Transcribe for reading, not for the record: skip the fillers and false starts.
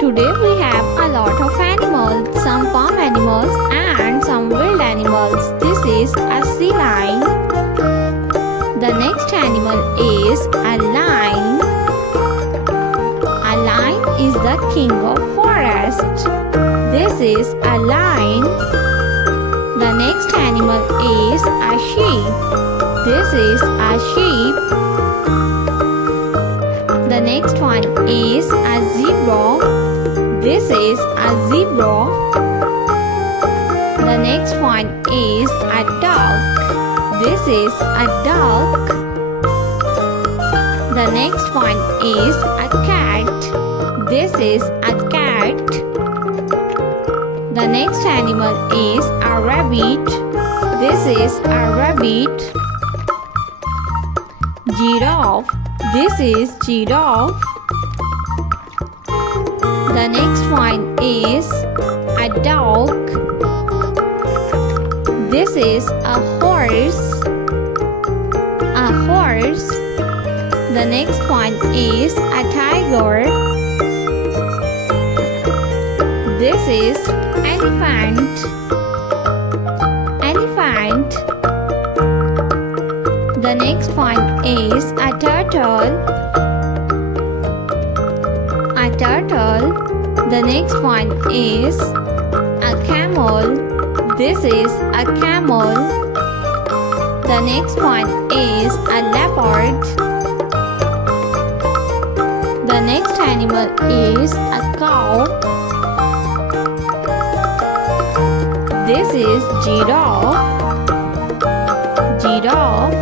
Today we have a lot of animals, some farm animals and some wild animals. This is a sea lion. The next animal is a lion. A lion is the king of forest. This is a lion. The next animal is a sheep. This is a sheep. The next one is a zebra. This is a zebra. The next one is a duck. This is a duck. The next one is a cat. This is a cat. The next animal is a rabbit. This is a rabbit. Giraffe. This is giraffe. The next one is a dog. This is a horse. A horse. The next one is a tiger. This is elephant. Elephant. The next one is a turtle. A turtle. The next one is a camel. This is a camel. The next one is a leopard. The next animal is a cow. This is giraffe. Giraffe.